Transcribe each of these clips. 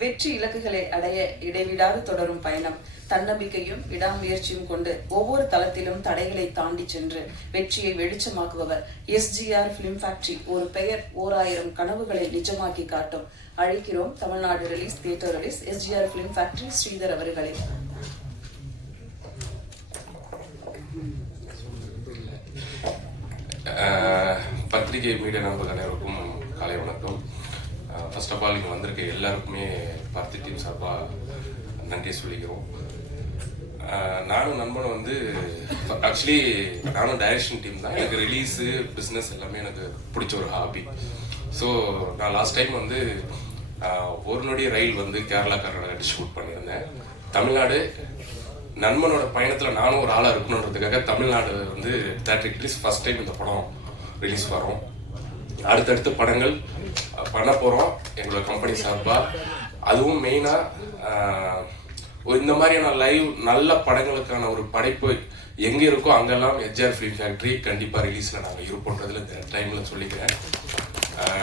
வெற்றி இலக்குகளை அடைய இடைவிடாது தொடரும் பயணம். தன்னம்பிக்கையும் விடாமுயற்சியும் கொண்டு ஒவ்வொரு தளத்திலும் தடைகளை தாண்டி சென்று வெற்றியை வெளிச்சமாக்குபவர் எஸ்ஜிஆர் பிலிம் ஃபேக்டரி ஒரு பெயர் ஓர் ஆயிரம் கனவுகளை நிஜமாக்கி காட்டும். அழைக்கிறோம் Tamil Nadu release theatre release SGR film factory Sridhar அவர்களை. பத்திரிகை மீடியா நண்பர்கள் அனைவருக்கும் காலை வணக்கம். ஃபர்ஸ்ட் ஆஃப் ஆல் இங்கே வந்திருக்க எல்லாருக்குமே பார்த்து டீம் சார்பாக நன்றி சொல்லிக்கிறோம். நானும் நண்பனும் வந்து ஆக்சுவலி நானும் டைரக்ஷன் டீம் தான். எனக்கு ரிலீஸு பிஸ்னஸ் எல்லாமே எனக்கு பிடிச்ச ஒரு ஹாபி ஸோ நான் லாஸ்ட் டைம் வந்து ஒரு நொடி ரயில் வந்து கேரளா கர்நாடகா ஷூட் பண்ணியிருந்தேன். தமிழ்நாடு நண்பனோட பயணத்தில் நானும் ஒரு ஆளாக இருக்கணுன்றதுக்காக தமிழ்நாடு வந்து தேட்டர் ரிலீஸ் ஃபர்ஸ்ட் டைம் இந்த படம் ரிலீஸ் வரும் அடுத்தடுத்த படங்கள் பண்ண போகிறோம் எங்களோட கம்பெனி சார்பா. அதுவும் மெயினாக ஒரு இந்த மாதிரியான லைவ் நல்ல படங்களுக்கான ஒரு படைப்பு எங்கே இருக்கோ அங்கெல்லாம் எச்ஆர் ஃபிலிம் ஃபேக்ட்ரி கண்டிப்பாக ரிலீஸில் நாங்கள் இருப்போன்றதில் இந்த டைமில் சொல்லிக்கிறேன்.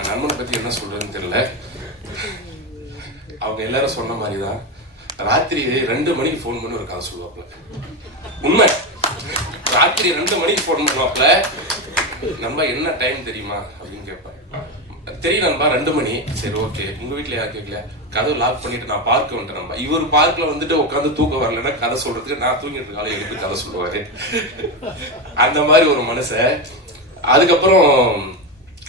நண்பனை பற்றி என்ன சொல்றதுன்னு தெரில அவங்க எல்லாரும் சொன்ன மாதிரி தான் ராத்திரி ரெண்டு மணிக்கு ஃபோன் பண்ணி ஒரு கதை சொல்லுவாப்ல உண்மை. ராத்திரி ரெண்டு மணிக்கு ஃபோன் பண்ணுவாப்ல நம்ம என்ன டைம் தெரியுமா அப்படின்னு கேட்பேன். தெரியும் நண்பா ரெண்டு மணி. சரி ஓகே உங்க வீட்டுல யார் கேட்கல கதவு லாக் பண்ணிட்டு நான் பார்க்க வந்துட்டேன் நம்ம இவர் பார்க்ல வந்துட்டு உட்காந்து தூக்கம் வரலன்னா கதை சொல்றதுக்கு நான் தூங்கிட்டு இருக்கால எடுத்து கதை சொல்லுவாரு. அந்த மாதிரி ஒரு மனுஷன். அதுக்கப்புறம்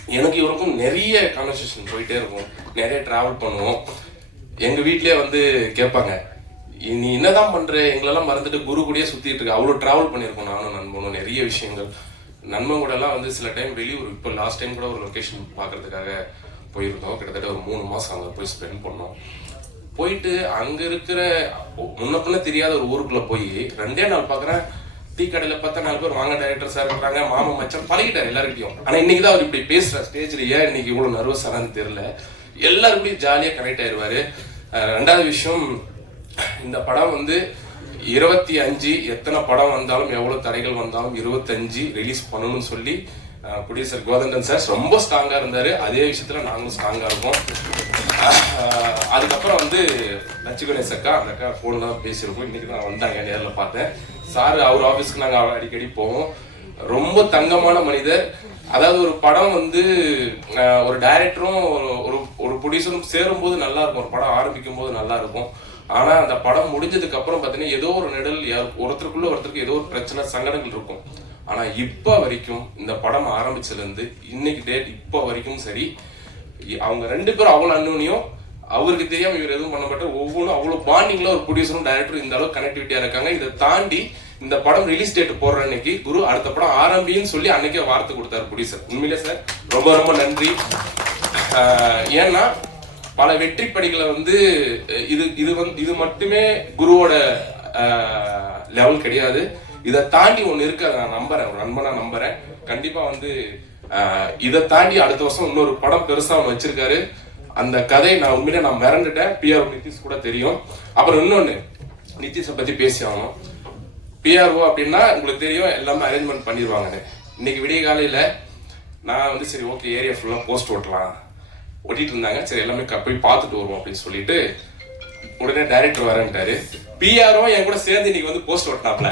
எனக்கு இவருக்கும் நிறைய கான்வர்சேஷன் போயிட்டே இருக்கும். நிறைய டிராவல் பண்ணுவோம். எங்க வீட்லயே வந்து கேட்பாங்க நீ என்னதான் பண்ற? எங்களெல்லாம் மறந்துட்டு குரு கூடயே சுத்திட்டு இருக்க. அவ்வளவு டிராவல் பண்ணிருக்கோம் நானும் நண்பனும். நிறைய விஷயங்கள். நண்பன் கூடலாம் வந்து சில டைம் வெளியூர் இப்போ லாஸ்ட் டைம் கூட ஒரு லொக்கேஷன் பார்க்கறதுக்காக போயிருந்தோம். கிட்டத்தட்ட ஒரு மூணு மாசம் அங்கே போய் ஸ்பெண்ட் பண்ணோம். போயிட்டு அங்க இருக்கிற முன்ன பின்ன தெரியாத ஒரு ஊருக்குள்ள போய் ரெண்டே நாள் பாக்குறேன். டீ கடையில பார்த்தா நாலு பேர் வாங்க டைரக்டர் சார் இருக்கிறாங்க மாமா மச்சான் பழகிட்டார் எல்லாருக்கிட்டையும் ஆனா இன்னைக்கு தான் அவர் இப்படி பேசுற ஸ்டேஜ்ல ஏன் இன்னைக்கு இவ்வளவு நர்வஸ் ஆனான்னு தெரியல. எல்லாருக்கிட்டையும் ஜாலியா கனெக்ட் ஆயிருவாரு. ரெண்டாவது விஷயம் இந்த படம் வந்து இருபத்தி அஞ்சு எத்தனை படம் வந்தாலும் எவ்வளவு தடைகள் வந்தாலும் இருபத்தஞ்சு ரிலீஸ் பண்ணணும்னு சொல்லி ப்ரொடியூசர் கோதண்டன் சார் ரொம்ப ஸ்ட்ராங்காக இருந்தாரு. அதே விஷயத்துல நாங்களும் ஸ்ட்ராங்காக இருக்கோம். அதுக்கப்புறம் வந்து லட்சு கணேஷ் அக்கா அந்த அக்கா ஃபோன்ல தான் பேசியிருக்கோம். இன்னைக்கு நான் வந்தாங்க நேரில் பார்த்தேன். சார் அவர் ஆஃபீஸ்க்கு நாங்கள் அடிக்கடி போவோம். ரொம்ப தங்கமான மனிதர். அதாவது ஒரு படம் வந்து ஒரு டைரக்டரும் ஒரு ஒரு ப்ரொடியூசரும் சேரும்போது நல்லா இருக்கும். ஒரு படம் ஆரம்பிக்கும் போது நல்லா இருக்கும். ஆனா அந்த படம் முடிஞ்சதுக்கு அப்புறம் பாத்தீங்கன்னா ஏதோ ஒரு நிழல் ஒருத்தருக்குள்ள ஒருத்தருக்கு ஏதோ ஒரு பிரச்சனை சங்கடங்கள் இருக்கும். ஆனா இப்ப வரைக்கும் இந்த படம் ஆரம்பிச்சதுல இருந்து இன்னைக்கு டேட் இப்ப வரைக்கும் சரி அவங்க ரெண்டு பேரும் அவ்வளவு அந்யோன்யம் அவருக்கு தெரியாம இவர் எதுவும் பண்ண மாட்டார். ஒவ்வொன்றும் அவ்வளவு பாண்டிங்ல ஒரு ப்ரொடியூசரும் டைரக்டரும் இந்த அளவுக்கு கனெக்டிவிட்டியா இருக்காங்க. இதை தாண்டி இந்த படம் ரிலீஸ் டேட் போடுற அன்னைக்கு குரு அடுத்த படம் ஆரம்பின்னு சொல்லி அன்னைக்கே வார்த்தை கொடுத்தாரு ப்ரொடியூசர் உண்மையிலே சார் ரொம்ப ரொம்ப நன்றி. ஏன்னா பல வெற்றி படிகளை வந்து இது இது வந்து இது மட்டுமே குருவோட லெவல் கிடையாது. இதை தாண்டி ஒன்று இருக்க நான் நம்புறேன் ஒரு நண்பனா நம்புறேன். கண்டிப்பா வந்து இதை தாண்டி அடுத்த வருஷம் இன்னொரு படம் பெருசா அவன் வச்சிருக்காரு. அந்த கதை நான் உண்மையிலே நான் மிரண்டுட்டேன் பிஆர் நிதிஷ் கூட தெரியும். அப்புறம் இன்னொன்னு நிதிஷை பத்தி பேசி ஆகணும். பிஆர்ஓ அப்படின்னா உங்களுக்கு தெரியும் எல்லாமே அரேஞ்ச்மெண்ட் பண்ணிடுவாங்கன்னு. இன்னைக்கு விடிய காலையில நான் வந்து சரி ஓகே ஏரியா ஃபுல்லாக போஸ்ட் ஓட்டலாம். ஓட்டிட்டு இருந்தாங்க சரி எல்லாமே க- போய் பார்த்துட்டு வருவோம் அப்படின்னு சொல்லிட்டு உடனே டைரக்டர் வரேன்ட்டாரு. பிஆர்ஓ என் கூட சேர்ந்து இன்னைக்கு வந்து போஸ்ட் ஓட்டினாப்ல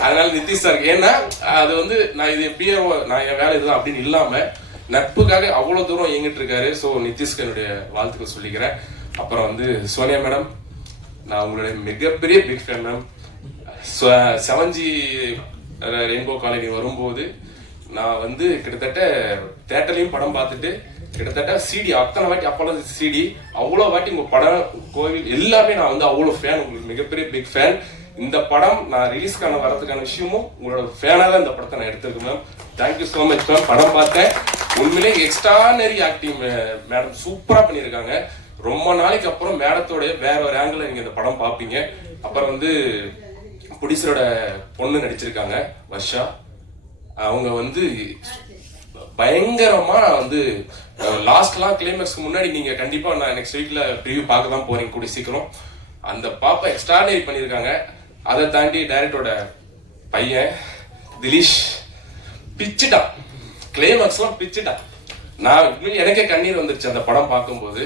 அதனால நிதிஷ் சார் ஏன்னா அது வந்து நான் இது பிஆர்ஓ நான் என் வேலை இதுதான் அப்படின்னு இல்லாம நட்புக்காக அவ்வளவு தூரம் இயங்கிட்டு இருக்காரு. ஸோ நிதிஷ்க்கு என்னுடைய வாழ்த்துக்கள் சொல்லிக்கிறேன். அப்புறம் வந்து சோனியா மேடம் நான் உங்களுடைய மிகப்பெரிய big fan ma'am. Seven G rainbow colony வரும்போது நான் வந்து கிட்டத்தட்ட தேட்டர்லையும் படம் பார்த்துட்டு கிட்டத்தட்ட சிடி அத்தனை வாட்டி அப்போல்லாம் சிடி அவ்வளோ வாட்டி உங்கள் படம் கோவில் எல்லாமே நான் வந்து அவ்வளோ ஃபேன் உங்களுக்கு மிகப்பெரிய பிக் ஃபேன் இந்த படம் நான் ரிலீஸ்க்கான வரதுக்கான விஷயமும் உங்களோட ஃபேனாக தான் இந்த படத்தை நான் எடுத்திருக்கேன் ma'am thank you so much ma'am படம் பார்த்தேன். உண்மையிலே எக்ஸ்ட்ரானரி ஆக்டிங் மேடம் சூப்பராக பண்ணியிருக்காங்க. ரொம்ப நாளைக்கு அப்புறம் மேடத்தோடைய வேற ஒரு ஆங்கிள் நீங்கள் இந்த படம் பார்ப்பீங்க. அப்புறம் வந்து புடிசரோட பொண்ணு நடிச்சிருக்காங்க வர்ஷா. அவங்க வந்து பயங்கரமா வந்து லாஸ்ட்லாம் கிளைமேக்ஸ்க்கு முன்னாடி நீங்க கண்டிப்பா நான் நெக்ஸ்ட் வீக்ல ரிவ்யூ பார்க்க தான் போறீங்க கூடிய சீக்கிரம். அந்த பாப்பா எக்ஸ்ட்ரானரி பண்ணியிருக்காங்க. அதை தாண்டி டைரக்டரோட பையன் திலீஷ் பிச்சுட்டான். கிளைமேக்ஸ்லாம் பிச்சுட்டான். நான் எனக்கே கண்ணீர் வந்துருச்சு அந்த படம் பார்க்கும்போது.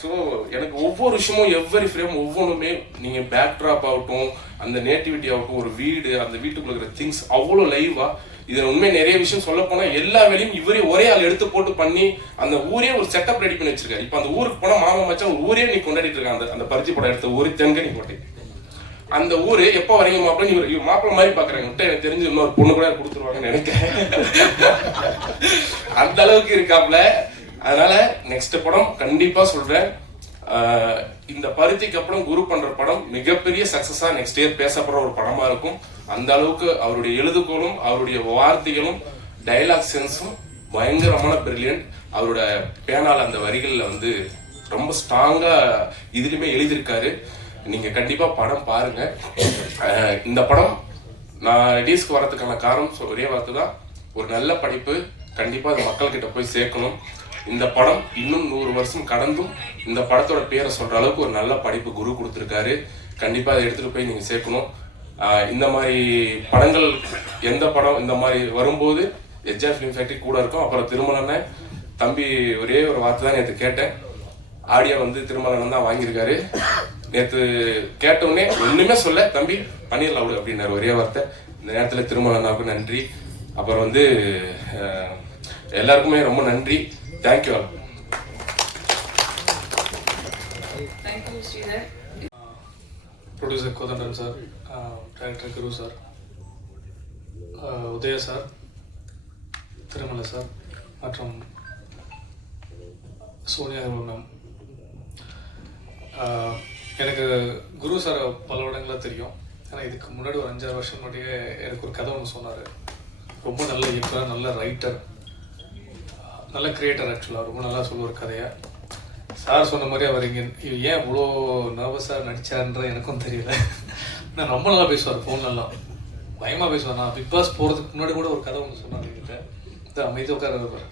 ஸோ எனக்கு ஒவ்வொரு விஷயமும் எவ்வரி ஃப்ரேம் ஒவ்வொன்றுமே நீங்கள் பேக் ட்ராப் ஆகட்டும் அந்த நேட்டிவிட்டி ஆகட்டும் ஒரு வீடு அந்த வீட்டுக்குள்ள இருக்கிற திங்ஸ் அவ்வளோ லைவாக இதுல உண்மை நிறைய விஷயம் சொல்ல போனா எல்லா வேலையும் இவரே ஒரே ஆள் எடுத்து போட்டு பண்ணி அந்த ஊரே ஒரு செட்டப் ரெடி பண்ணி வச்சிருக்காரு. இப்போ அந்த ஊருக்கு போனால் மாமா மச்சான் ஒரு ஊரே நீ கொண்டாடிட்டு இருக்க அந்த அந்த பருத்தி படம் எடுத்த ஊரு தென்கனி கோட்டை அந்த ஊரு எப்போ வரீங்க மாப்பிள்ள? இவர் இவர் மாப்பிள்ள மாதிரி பாக்குறாங்க. விட்டு எனக்கு தெரிஞ்சு இன்னொரு பொண்ணு கூட கொடுத்துருவாங்கன்னு நினைக்கிறேன். அந்த அளவுக்கு இருக்காப்ல அதனால நெக்ஸ்ட் படம் கண்டிப்பா சொல்றேன். இந்த பருத்திக்கு அப்புறம் குரு பண்ற படம் மிகப்பெரிய சக்சஸா நெக்ஸ்ட் இயர் பேசப்படுற ஒரு படமா இருக்கும். அந்த அளவுக்கு அவருடைய எழுதுகோளும் அவருடைய வார்த்தைகளும் டைலாக் சென்ஸும் பயங்கரமான பிரில்லியன்ட் அவரோட பேனால அந்த வரிகளில் வந்து ரொம்ப ஸ்ட்ராங்கா இதுலயுமே எழுதியிருக்காரு. நீங்க கண்டிப்பா படம் பாருங்க. இந்த படம் நான் ரெடிஸ்க்கு வரதுக்கான காரணம் ஒரே வார்த்தை தான். ஒரு நல்ல படிப்பு கண்டிப்பா அது மக்கள்கிட்ட போய் சேர்க்கணும். இந்த படம் இன்னும் நூறு வருஷம் கடந்தும் இந்த படத்தோட பேரை சொல்ற அளவுக்கு ஒரு நல்ல படிப்பு குரு கொடுத்துருக்காரு. கண்டிப்பா அதை எடுத்துட்டு போய் நீங்க சேர்க்கணும். இந்த மாதிரி படங்கள் எந்த படம் இந்த மாதிரி வரும்போது எஜ்ஜா ஃபிலிம் ஃபேக்டரி கூட இருக்கும். அப்புறம் திருமலனை தம்பி ஒரே ஒரு வார்த்தை தான் நேற்று கேட்டேன். ஆடியோ வந்து திருமணம் தான் வாங்கியிருக்காரு. நேற்று கேட்டவுடனே ஒண்ணுமே சொல்ல தம்பி பண்ணிடலாம் விடு அப்படின்னாரு. ஒரே வார்த்தை. இந்த நேரத்தில் திருமலனாவுக்கு நன்றி. அப்புறம் வந்து எல்லாருக்குமே ரொம்ப நன்றி. Thank you all thank you Sridhar producer Kothandan sir director Guru sir Udaya sir Thirumalai sir மற்றும் சோனியா மேம் ஆஹ் எனக்கு குரு சார் பல இடங்களா தெரியும். ஏன்னா இதுக்கு முன்னாடி ஒரு அஞ்சாறு வருஷம் முன்னாடியே எனக்கு ஒரு கதை ஒன்று சொன்னார். ரொம்ப நல்ல இயக்குனர் நல்ல ரைட்டர் நல்ல கிரியேட்டர் ஆக்சுவலாக ரொம்ப நல்லா சொல்லுவார் கதையை. சார் சொன்ன மாதிரி அவர் இங்கே ஏன் இவ்வளோ நர்வஸாக நடித்தார்ன்ற எனக்கும் தெரியல. நான் ரொம்ப நல்லா பேசுவார் ஃபோன்லலாம் பயமாக பேசுவார். நான் பிக் பாஸ் போகிறதுக்கு முன்னாடி கூட ஒரு கதை ஒன்று சொன்னார் என்கிட்ட. இது அமைதி உட்கார இருப்பார்.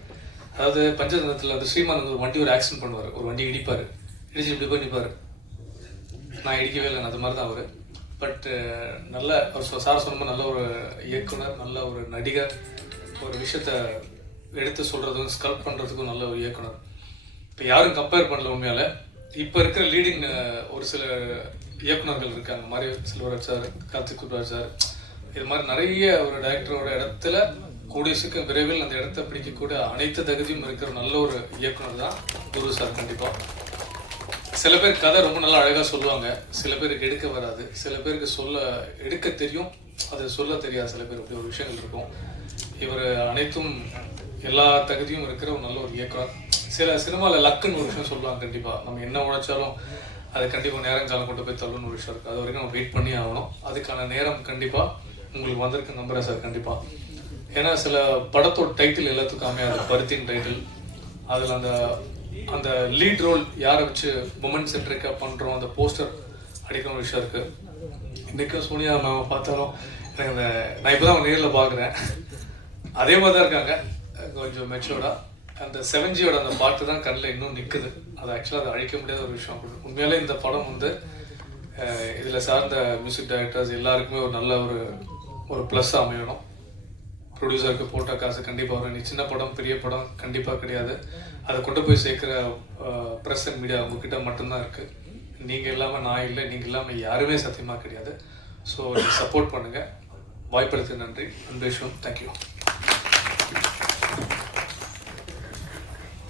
அதாவது பஞ்சதந்திரத்தில் வந்து ஸ்ரீமான் ஒரு வண்டி ஒரு ஆக்சிடென்ட் பண்ணுவார். ஒரு வண்டி இடிப்பார். இடிச்சு இப்படி போய் நிற்பார் நான் இடிக்கவே இல்லை அது மாதிரி தான் அவர் பட் நல்ல அவர் சொ- சார் சொன்ன மாதிரி நல்ல ஒரு இயக்குனர் நல்ல ஒரு நடிகர். ஒரு விஷயத்த எடுத்து சொல்கிறதுக்கும் ஸ்கல்ப் பண்ணுறதுக்கும் நல்ல ஒரு இயக்குனர். இப்போ யாரும் கம்பேர் பண்ணல உண்மையால. இப்போ இருக்கிற லீடிங் ஒரு சில இயக்குனர்கள் இருக்காங்க. மாதிரி செல்வராஜ் சார் கார்த்திக் குப்ராஜ் சார். இது மாதிரி நிறைய ஒரு டைரக்டரோட இடத்துல கூடிய சீக்கிரம் விரைவில் அந்த இடத்த பிடிக்கக்கூடிய அனைத்து தகுதியும் இருக்கிற நல்ல ஒரு இயக்குனர் தான் குரு சார் கண்டிப்பாக சில பேர் கதை ரொம்ப நல்லா அழகா சொல்லுவாங்க. சில பேருக்கு எடுக்க வராது. சில பேருக்கு சொல்ல எடுக்க தெரியும். அது சொல்ல தெரியாது. சில பேர் அப்படி ஒரு விஷயங்கள் இருக்கும். இவர் அனைத்தும் எல்லா தகுதியும் இருக்கிற ஒரு நல்ல ஒரு இயக்குனர். சில சினிமாவில் லக்குன்னு ஒரு விஷயம் சொல்லுவாங்க கண்டிப்பாக நம்ம என்ன உழைச்சாலும் அது கண்டிப்பாக நேரம் காலம் கொண்டு போய் தள்ளுன்னு ஒரு விஷயம் இருக்குது அது வரைக்கும் நம்ம வெயிட் பண்ணி ஆகணும். அதுக்கான நேரம் கண்டிப்பாக உங்களுக்கு வந்திருக்கு நம்புகிறேன் சார் கண்டிப்பாக ஏன்னா சில படத்தோட டைட்டில் எல்லாத்துக்கும் அமையாது. பருத்தின் டைட்டில் அதில் அந்த அந்த லீட் ரோல் யாரை வச்சு உமன் சென்ட்ரிக்காக பண்ணுறோம் அந்த போஸ்டர் அடிக்கிற ஒரு விஷயம் இருக்குது இன்றைக்கும் சோனியா மேம் பார்த்தாலும் எனக்கு அந்த நான் இப்போ தான் நேரில் பார்க்குறேன். அதே மாதிரி தான் இருக்காங்க. கொஞ்சம் மெச்சோர்டாக அந்த செவன்ஜியோட அந்த பாட்டு தான் கண்ணில் இன்னும் நிற்குது அது ஆக்சுவலாக அதை அழிக்க முடியாத ஒரு விஷயம். உண்மையாலே இந்த படம் வந்து இதில் சார்ந்த மியூசிக் டைரக்டர்ஸ் எல்லாருக்குமே ஒரு நல்ல ஒரு ஒரு ப்ளஸ் அமையணும். ப்ரொடியூசருக்கு போட்ட காசு கண்டிப்பாக வரும். நீ சின்ன படம் பெரிய படம் கண்டிப்பாக கிடையாது. அதை கொண்டு போய் சேர்க்குற ப்ரெஸ் அண்ட் மீடியா உங்ககிட்ட மட்டும்தான் இருக்குது நீங்கள் இல்லாமல் நான் இல்லை. நீங்கள் இல்லாமல் யாருமே சத்தியமாக கிடையாது. ஸோ சப்போர்ட் பண்ணுங்கள் வாய்ப்பளித்த நன்றி. அன்பேஷும் தேங்க்யூ